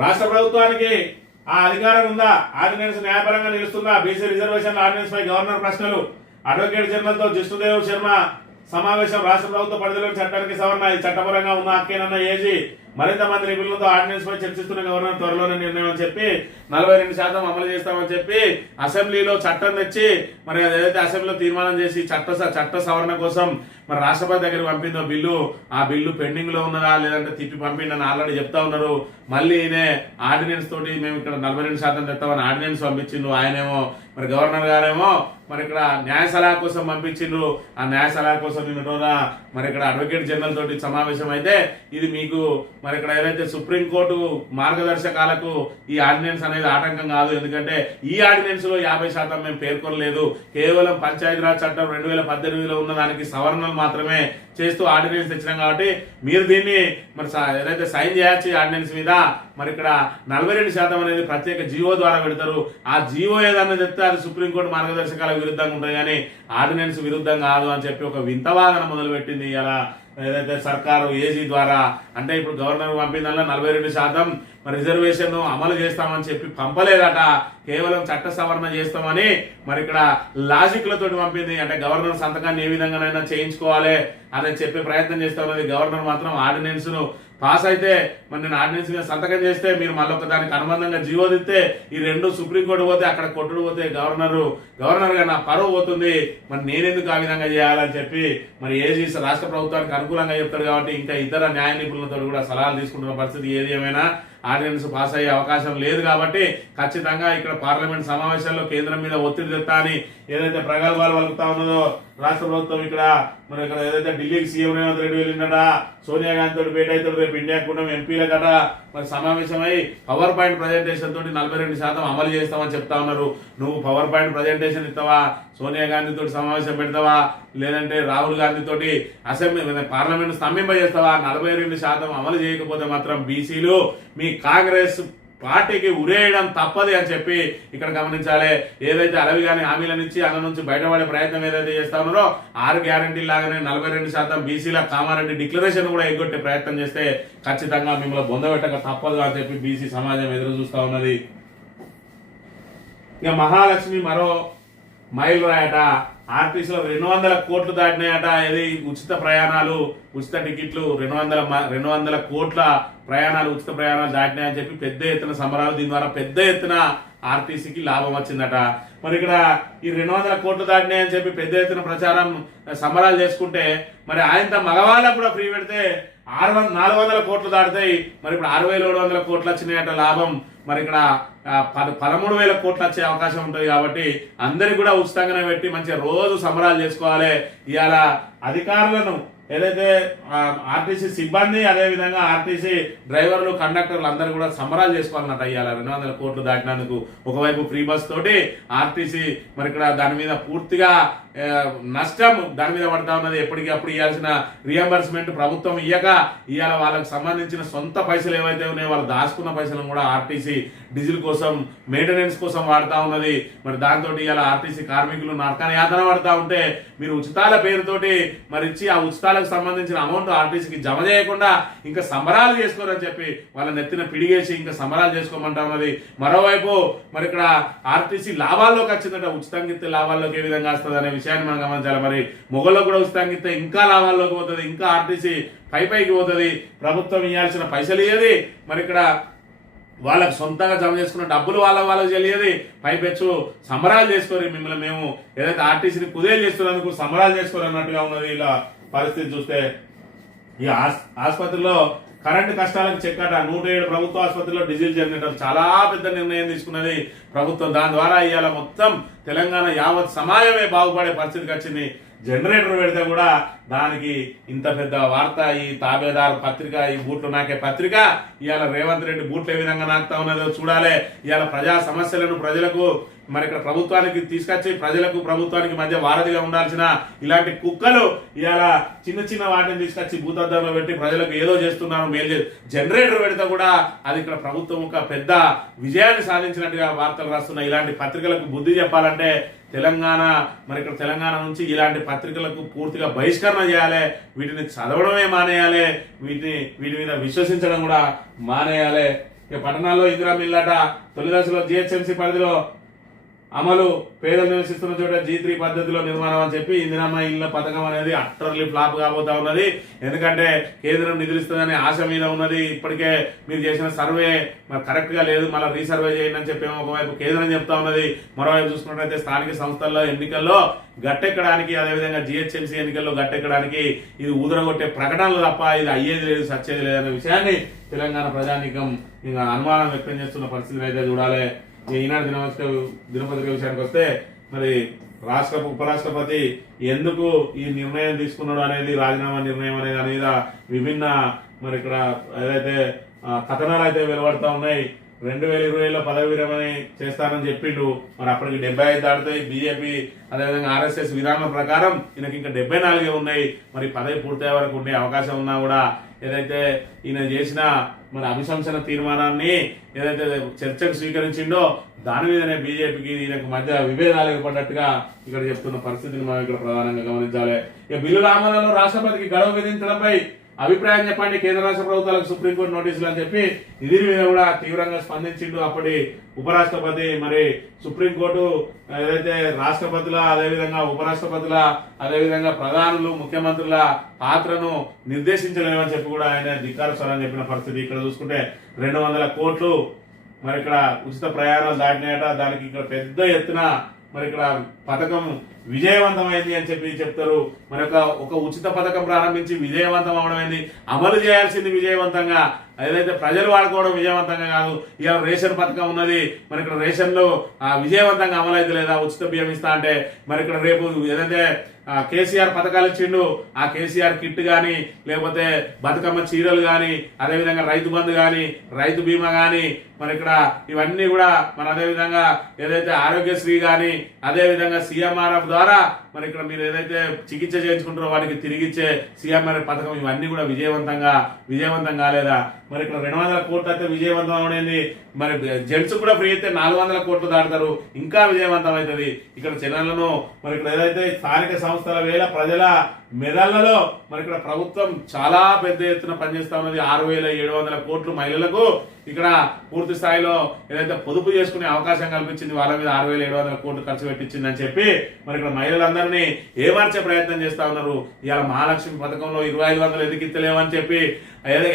రాష్ట్ర ప్రభుత్వానికి ఆ అధికారం ఉందా? ఆర్డినెన్స్ న్యాయపరంగా నిలుస్తుందా? బీసీ రిజర్వేషన్ ఆర్డినెన్స్ పై గవర్నర్ ప్రశ్నలు. అడ్వకేట్ జనరల్ తో జిష్ణుదేవ్ శర్మ సమావేశం. రాష్ట్ర ప్రభుత్వ పరిధిలోని చట్టానికి సవరణ. ఈ చట్టపరంగా ఉన్న హక్కేనన్న ఏజీ మరింత మంది నిపుణులతో ఆర్డినెన్స్ పై చర్చిస్తున్న గవర్నర్ త్వరలోనే నిర్ణయం అని చెప్పి 42% అమలు చేస్తామని చెప్పి అసెంబ్లీలో చట్టం తెచ్చి మరి ఏదైతే అసెంబ్లీలో తీర్మానం చేసి చట్ట సవరణ కోసం మరి రాష్ట్రపతి దగ్గరికి పంపిందో బిల్లు, ఆ బిల్లు పెండింగ్ లో ఉన్నదా లేదంటే తిప్పి పంపిండని ఆల్రెడీ చెప్తా ఉన్నారు. మళ్ళీ ఈయన ఆర్డినెన్స్ తోటి మేము ఇక్కడ 42% తెస్తామని ఆర్డినెన్స్ పంపించిండు. ఆయనేమో మరి గవర్నర్ గారేమో మరి ఇక్కడ న్యాయ సలహా కోసం పంపించిండ్రు. ఆ న్యాయ సలహా కోసం నిన్న రోజున మరి ఇక్కడ అడ్వకేట్ జనరల్ తోటి సమావేశం అయితే ఇది మీకు మరి ఇక్కడ ఏదైతే సుప్రీంకోర్టు మార్గదర్శకాలకు ఈ ఆర్డినెన్స్ అనేది ఆటంకం కాదు, ఎందుకంటే ఈ ఆర్డినెన్స్ లో 50% మేము పేర్కొనలేదు, కేవలం పంచాయతీరాజ్ చట్టం 2018లో ఉన్న దానికి సవరణలు మాత్రమే చేస్తూ ఆర్డినెన్స్ తెచ్చినాం కాబట్టి మీరు దీన్ని మరి ఏదైతే సైన్ చేయొచ్చు ఆర్డినెన్స్ మీద. మరి ఇక్కడ 42% అనేది ప్రత్యేక జీవో ద్వారా పెడతారు. ఆ జీవో ఏదన్నా చెప్తే అది సుప్రీంకోర్టు మార్గదర్శకాలకు విరుద్ధంగా ఉంటుంది కానీ ఆర్డినెన్స్ విరుద్ధం కాదు అని చెప్పి ఒక వింత వాదన మొదలుపెట్టింది ఇలా ఏదైతే సర్కారు ఏజీ ద్వారా. అంటే ఇప్పుడు గవర్నర్ పంపిందల్లా 42% మరి రిజర్వేషన్ అమలు చేస్తామని చెప్పి పంపలేదట, కేవలం చట్ట సవరణ చేస్తామని మరి ఇక్కడ లాజిక్లతోటి పంపింది. అంటే గవర్నర్ సంతకాన్ని ఏ విధంగానైనా చేయించుకోవాలి అని చెప్పే ప్రయత్నం చేస్తా ఉన్నది. గవర్నర్ మాత్రం ఆర్డినెన్స్ ను పాస్ అయితే మరి నేను ఆర్డినెన్స్ మీద సంతకం చేస్తే మీరు మళ్ళీ ఒక దానికి అనుబంధంగా జీవో దిస్తే ఈ రెండు సుప్రీంకోర్టు పోతే అక్కడ కొట్టుడు పోతే గవర్నర్ గా నా పరువు పోతుంది, మరి నేనెందుకు ఆ విధంగా చేయాలని చెప్పి మరి ఏజీ రాష్ట్ర ప్రభుత్వానికి అనుకూలంగా చెప్తాడు కాబట్టి ఇంకా ఇతర న్యాయ నిపుణులతో కూడా సలహాలు తీసుకుంటున్న పరిస్థితి. ఏది ఏమైనా ఆర్డినెన్స్ పాస్ అయ్యే అవకాశం లేదు కాబట్టి ఖచ్చితంగా ఇక్కడ పార్లమెంట్ సమావేశాల్లో కేంద్రం మీద ఒత్తిడి తెస్తా అని ఏదైతే ప్రగల్భాలు వలుకుతా ఉన్నదో రాష్ట్ర ప్రభుత్వం ఇక్కడ మరి ఇక్కడ ఏదైతే ఢిల్లీకి సీఎం రేవంత్ రెడ్డి వెళ్ళిందట, సోనియా గాంధీ తోటి భేటీ అవుతాడు రేపు ఇండియా కూడా ఎంపీల గట మరి సమావేశమై పవర్ పాయింట్ ప్రజెంటేషన్ తోటి 42% అమలు చేస్తామని చెప్తా ఉన్నారు. నువ్వు పవర్ పాయింట్ ప్రజెంటేషన్ ఇస్తావా, సోనియా గాంధీ తోటి సమావేశం పెడతావా, లేదంటే రాహుల్ గాంధీ తోటి అసెంబ్లీ పార్లమెంట్ స్తంభింపజేస్తావా? 42% అమలు చేయకపోతే మాత్రం బీసీలు మీ కాంగ్రెస్ పార్టీకి ఉరేయడం తప్పది అని చెప్పి ఇక్కడ గమనించాలి. ఏదైతే అలవి గాని హామీలనిచ్చి అన్న నుంచి బయటపడే ప్రయత్నం ఏదైతే చేస్తా ఉన్నారో 6 గ్యారంటీలు లాగానే 42% బీసీల కామారెడ్డి డిక్లరేషన్ కూడా ఎగ్గొట్టే ప్రయత్నం చేస్తే ఖచ్చితంగా మిమ్మల్ని బొందబెట్టక తప్పదు అని చెప్పి బీసీ సమాజం ఎదురు చూస్తా ఉన్నది. ఇక మహాలక్ష్మి మరో మైలు రాయట, ఆర్టీసీలో 200 కోట్లు దాటినాయట. ఇది ఉచిత ప్రయాణాలు, ఉచిత టికెట్లు 200 కోట్ల ప్రయాణాలు, ఉచిత ప్రయాణాలు దాటినాయని చెప్పి పెద్ద ఎత్తున సంబరాలు. దీని ద్వారా పెద్ద ఎత్తున ఆర్టీసీకి లాభం వచ్చిందట. మరి ఇక్కడ ఈ 200 కోట్లు దాటినాయని చెప్పి పెద్ద ఎత్తున ప్రచారం సంబరాలు చేసుకుంటే మరి ఆయనతో మగవాళ్ళకు కూడా ఫ్రీ పెడితే 400 కోట్లు దాటుతాయి. మరి ఇప్పుడు 6,700 కోట్లు వచ్చినాయట లాభం. మరి ఇక్కడ 13,000 కోట్లు వచ్చే అవకాశం ఉంటుంది కాబట్టి అందరికి కూడా ఉచితంగానే పెట్టి మంచిగా రోజు సంబరాలు చేసుకోవాలి. ఇవాళ అధికారులను ఏదైతే ఆర్టీసీ సిబ్బంది అదే విధంగా ఆర్టీసీ డ్రైవర్లు కండక్టర్లు అందరూ కూడా సంబరాలు చేసుకోవాలన్నట్టు ఇవాళ 200 కోట్లు దాటినందుకు. ఒకవైపు ఫ్రీ బస్ తోటి ఆర్టీసీ మరి ఇక్కడ దాని మీద పూర్తిగా నష్టం దాని మీద పడతా ఉన్నది. ఎప్పటికప్పుడు ఇవ్వాల్సిన రియంబర్స్మెంట్ ప్రభుత్వం ఇయ్యక ఇవాళ వాళ్ళకి సంబంధించిన సొంత పైసలు ఏవైతే ఉన్నాయో వాళ్ళు దాచుకున్న పైసలను కూడా ఆర్టీసీ డీజిల్ కోసం మెయింటెనెన్స్ కోసం వాడుతా ఉన్నది. మరి దాంతో ఇవాళ ఆర్టీసీ కార్మికులు నరకాన యాతన పడతా ఉంటే మీరు ఉచితాల పేరుతోటి మరి ఇచ్చి ఆ ఉచితాలకు సంబంధించిన అమౌంట్ ఆర్టీసీకి జమ చేయకుండా ఇంకా సంబరాలు చేసుకోరని చెప్పి వాళ్ళ నెత్తిన పిడిగేసి ఇంకా సంబరాలు చేసుకోమంటా ఉన్నది. మరోవైపు మరి ఇక్కడ ఆర్టీసీ లాభాల్లోకి వచ్చిందట. ఉచితంగా ఇస్తే లాభాల్లోకి ఏ విధంగా వస్తుంది అనే విషయాన్ని మనం గమనించాలి. మరి మొగల్లో కూడా ఉచితంగా ఇస్తే ఇంకా లాభాల్లోకి పోతుంది, ఇంకా ఆర్టీసీ పైకి పోతుంది. ప్రభుత్వం ఇవ్వాల్సిన పైసలు ఇయ్యది, మరి ఇక్కడ వాళ్ళకు సొంతంగా జమ చేసుకున్న డబ్బులు వాళ్ళకి తెలియదు. పైపెచ్చు సంబరాలు చేసుకోరు. మిమ్మల్ని మేము ఏదైతే ఆర్టీసీని కుదేలు చేస్తున్నందుకు సంబరాలు చేసుకోరు అన్నట్టుగా ఉన్నది ఇలా పరిస్థితి చూస్తే. ఈ ఆసుపత్రిలో కరెంటు కష్టాలకు చెక్కట 107 ప్రభుత్వ ఆసుపత్రిలో డీజిల్ జనరేటర్ చాలా పెద్ద నిర్ణయం తీసుకున్నది ప్రభుత్వం. దాని ద్వారా ఇవాళ మొత్తం తెలంగాణ యావత్ సమాజమే బాగుపడే పరిస్థితికి వచ్చింది. జనరేటర్ పెడితే కూడా దానికి ఇంత పెద్ద వార్త. ఈ తాబేదార్ పత్రిక, ఈ బూట్లు నాకే పత్రిక ఇవాళ రేవంత్ రెడ్డి బూట్లు ఏ విధంగా నాకుతా ఉన్నదో చూడాలి. ఇవాళ ప్రజా సమస్యలను ప్రజలకు మరి ఇక్కడ ప్రభుత్వానికి తీసుకొచ్చి ప్రజలకు ప్రభుత్వానికి మధ్య వారధిగా ఉండాల్సిన ఇలాంటి కుక్కలు ఇవాళ చిన్న చిన్న వాటిని తీసుకొచ్చి భూతద్దంలో పెట్టి ప్రజలకు ఏదో చేస్తున్నారు మేలు. జనరేటర్ పెడితే కూడా అది ఇక్కడ ప్రభుత్వం ఒక పెద్ద విజయాన్ని సాధించినట్టుగా వార్తలు రాస్తున్నాయి. ఇలాంటి పత్రికలకు బుద్ధి చెప్పాలంటే తెలంగాణ మరి ఇక్కడ తెలంగాణ నుంచి ఇలాంటి పత్రికలకు పూర్తిగా బహిష్కరణ చేయాలి. వీటిని చదవడమే మానేయాలి, వీటి మీద విశ్వసించడం కూడా మానేయాలి. ఇక పట్టణాల్లో ఇందిరా మిల్లట తొలి దశలో జిహెచ్ఎంసీ పరిధిలో అమలు పేదలు నివసిస్తున్న చోట G3 పద్ధతిలో నిర్మాణం అని చెప్పి ఇందిరమ్మ ఇళ్ల పథకం అనేది అట్టర్లీ ఫ్లాప్ కాబోతా ఉన్నది. ఎందుకంటే కేంద్రం నిధులు ఇస్తుందనే ఆశ మీద ఉన్నది. ఇప్పటికే మీరు చేసిన సర్వే మరి కరెక్ట్ గా లేదు, మళ్ళీ రీసర్వే చేయండి అని చెప్పి ఒకవైపు కేంద్రం చెప్తా ఉన్నది. మరోవైపు చూసుకున్నట్లయితే స్థానిక సంస్థల్లో ఎన్నికల్లో గట్టెక్కడానికి, అదేవిధంగా GHMC ఎన్నికల్లో గట్టెక్కడానికి ఇది ఊదరగొట్టే ప్రకటనలు తప్ప ఇది అయ్యేది లేదు, సచ్చేది లేదనే విషయాన్ని తెలంగాణ ప్రజానీకం ఇంకా అనుమానం వ్యక్తం చేస్తున్న పరిస్థితిని అయితే చూడాలి. ఈనాడు దినపత్రిక విషయానికి వస్తే మరి ఉపరాష్ట్రపతి ఎందుకు ఈ నిర్ణయం తీసుకున్నాడు అనేది, రాజీనామా నిర్ణయం అనేది మీద విభిన్న మరి ఇక్కడ ఏదైతే కథనాలు అయితే వెలువడతా ఉన్నాయి. 2020లో పదవి విరమణ చేస్తానని చెప్పిండు. మరి అప్పటికి 75 దాటుతాయి. బీజేపీ అదేవిధంగా RSS విధానం ప్రకారం ఈయనకి ఇంకా 74 ఉన్నాయి. మరి పదవి పూర్తయ్యే వరకు ఉండే అవకాశం ఉన్నా కూడా ఏదైతే ఈయన చేసిన మరి అభిశంసన తీర్మానాన్ని ఏదైతే చర్చకు స్వీకరించిండో దాని మీదనే బీజేపీకి ఈయనకు మధ్య విభేదాలు ఏర్పడ్డట్టుగా ఇక్కడ చెప్తున్న పరిస్థితిని మనం ఇక్కడ ప్రధానంగా గమనించాలి. ఇక బిల్లుల ఆమోదంలో రాష్ట్రపతికి గడువు విధించడంపై అభిప్రాయం చెప్పండి కేంద్ర రాష్ట్ర ప్రభుత్వాలకు సుప్రీంకోర్టు నోటీసులు అని చెప్పి ఇది మీద కూడా తీవ్రంగా స్పందించిండు అప్పటి ఉపరాష్ట్రపతి. మరి సుప్రీంకోర్టు ఏదైతే రాష్ట్రపతుల, అదేవిధంగా ఉపరాష్ట్రపతుల, అదేవిధంగా ప్రధానులు, ముఖ్యమంత్రుల పాత్రను నిర్దేశించలేమని చెప్పి కూడా ఆయన ధిక్కార స్వరం చెప్పిన పరిస్థితి. ఇక్కడ చూసుకుంటే 200 కోట్లు మరి ఇక్కడ ఉచిత ప్రయాణాలు దాటినాయట. దానికి ఇక్కడ పెద్ద ఎత్తున మరి ఇక్కడ పథకం విజయవంతమైంది అని చెప్పి చెప్తారు. మరి ఒక ఉచిత పథకం ప్రారంభించి విజయవంతం అవడం ఏంది, అమలు చేయాల్సింది విజయవంతంగా, ఏదైతే ప్రజలు వాడుకోవడం విజయవంతంగా కాదు. ఇవాళ రేషన్ పథకం ఉన్నది, మరి ఇక్కడ రేషన్ లో విజయవంతంగా అమలు అయితే లేదా, ఉచిత బియ్యం ఇస్తా అంటే మరి ఇక్కడ రేపు ఏదైతే కేసీఆర్ పథకాలు ఇచ్చిండు, ఆ కేసీఆర్ కిట్ గాని, లేకపోతే బతుకమ్మ చీరలు గాని, అదేవిధంగా రైతు బంధు గాని, రైతు బీమా గాని, మరి ఇక్కడ ఇవన్నీ కూడా మరి అదేవిధంగా ఏదైతే ఆరోగ్యశ్రీ గాని, అదేవిధంగా CMRF ద్వారా మరి ఇక్కడ మీరు ఏదైతే చికిత్స చేయించుకుంటారో వాటికి తిరిగిచ్చే CMRF పథకం, ఇవన్నీ కూడా విజయవంతం కాలేదా? మరి ఇక్కడ 200 కోట్లు అయితే విజయవంతం అవడేంది, మరి జెంట్స్ కూడా ఫ్రీ అయితే 400 కోట్లు దాటుతారు, ఇంకా విజయవంతం అవుతుంది. ఇక్కడ జనాలను మరి ఇక్కడ ఏదైతే స్థానిక సంస్థల వేళ ప్రజల మెదళ్లలో మరి ఇక్కడ ప్రభుత్వం చాలా పెద్ద ఎత్తున పనిచేస్తా ఉన్నది. 6,700 కోట్లు మహిళలకు ఇక్కడ పూర్తి స్థాయిలో ఏదైతే పొదుపు చేసుకునే అవకాశం కల్పించింది, వాళ్ళ మీద 6,700 కోట్లు ఖర్చు పెట్టించింది అని చెప్పి మరి ఇక్కడ మహిళలందరినీ ఏమార్చే ప్రయత్నం చేస్తా ఉన్నారు. ఇవాళ మహాలక్ష్మి పథకంలో 2,500 ఎందుకు ఇస్తలేమని చెప్పి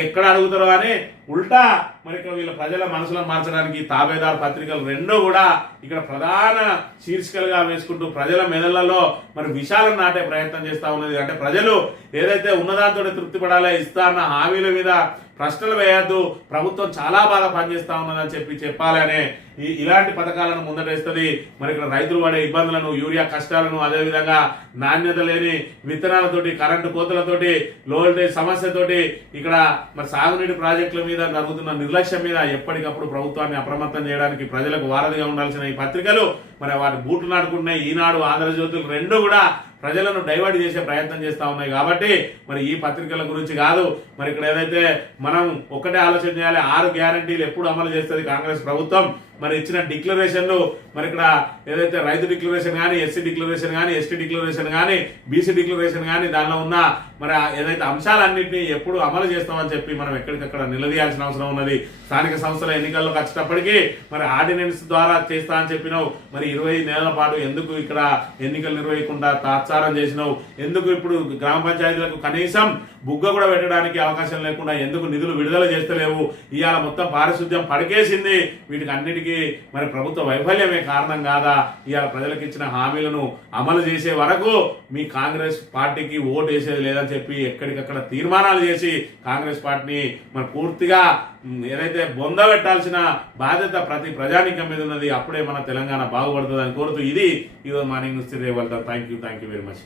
ఎక్కడ అడుగుతారో అని ఉల్టా మరి ఇక్కడ వీళ్ళ ప్రజల మనసులను మార్చడానికి తాబేదార్ పత్రికలు రెండూ కూడా ఇక్కడ ప్రధాన శీర్షికలుగా వేసుకుంటూ ప్రజల మెదళ్లలో మరి విషాలను నాటే ప్రయత్నం చేస్తా ఉన్నది. అంటే ప్రజలు ఏదైతే ఉన్నదాంతో తృప్తి పడాలో ఇస్తా అన్న హామీల మీద ప్రశ్నలు వేయద్దు, ప్రభుత్వం చాలా బాగా పనిచేస్తా ఉన్నదని చెప్పాలనే ఇలాంటి పథకాలను ముందటేస్తుంది. మరి ఇక్కడ రైతులు పడే ఇబ్బందులను, యూరియా కష్టాలను, అదేవిధంగా నాణ్యత లేని విత్తనాలతోటి, కరెంటు కోతలతోటి, లో వోల్టేజ్ సమస్యతోటి ఇక్కడ మరి సాగునీటి ప్రాజెక్టుల మీద జరుగుతున్న నిర్లక్ష్యం మీద ఎప్పటికప్పుడు ప్రభుత్వాన్ని అప్రమత్తం చేయడానికి ప్రజలకు వారధిగా ఉండాల్సిన ఈ పత్రికలు మరి వాటి బూట్లు నాటుకుంటున్నాయి. ఈనాడు, ఆంధ్రజ్యోతులు రెండు కూడా ప్రజలను డైవర్ట్ చేసే ప్రయత్నం చేస్తా ఉన్నాయి. కాబట్టి మరి ఈ పత్రికల గురించి కాదు, మరి ఇక్కడ ఏదైతే మనం ఒక్కటే ఆలోచన చేయాలి, 6 గ్యారంటీలు ఎప్పుడు అమలు చేస్తుంది కాంగ్రెస్ ప్రభుత్వం. మరి ఇచ్చిన డిక్లరేషన్లు మరి ఇక్కడ ఏదైతే రైతు డిక్లరేషన్ కానీ, SC డిక్లరేషన్ కానీ, ST డిక్లరేషన్ కానీ, BC డిక్లరేషన్ కానీ, దానిలో ఉన్న మరి ఏదైతే అంశాలన్నింటినీ ఎప్పుడు అమలు చేస్తామని చెప్పి మనం ఎక్కడికక్కడ నిలదీయాల్సిన అవసరం ఉన్నది. స్థానిక సంస్థల ఎన్నికల్లోకి వచ్చేటప్పటికీ మరి ఆర్డినెన్స్ ద్వారా చేస్తా అని చెప్పినావు, మరి 20 నెలల పాటు ఎందుకు ఇక్కడ ఎన్నికలు నిర్వహించకుండా తాత్సారం చేసినావు? ఎందుకు ఇప్పుడు గ్రామ పంచాయతీలకు కనీసం బుగ్గ కూడా పెట్టడానికి అవకాశం లేకుండా ఎందుకు నిధులు విడుదల చేస్తలేవు? ఇవాళ మొత్తం పారిశుద్ధ్యం పడికేసింది. వీటికి అన్నిటికీ మరి ప్రభుత్వ వైఫల్యమే కారణం కాదా? ఇవాళ ప్రజలకు ఇచ్చిన హామీలను అమలు చేసే వరకు మీ కాంగ్రెస్ పార్టీకి ఓటు వేసేది లేదని చెప్పి ఎక్కడికక్కడ తీర్మానాలు చేసి కాంగ్రెస్ పార్టీని మరి పూర్తిగా ఏదైతే బొందబెట్టాల్సిన బాధ్యత ప్రతి ప్రజానీకం మీద ఉన్నది. అప్పుడే మన తెలంగాణ బాగుపడుతుందని కోరుతూ ఇది ఈరోజు morning news. Thank you very much.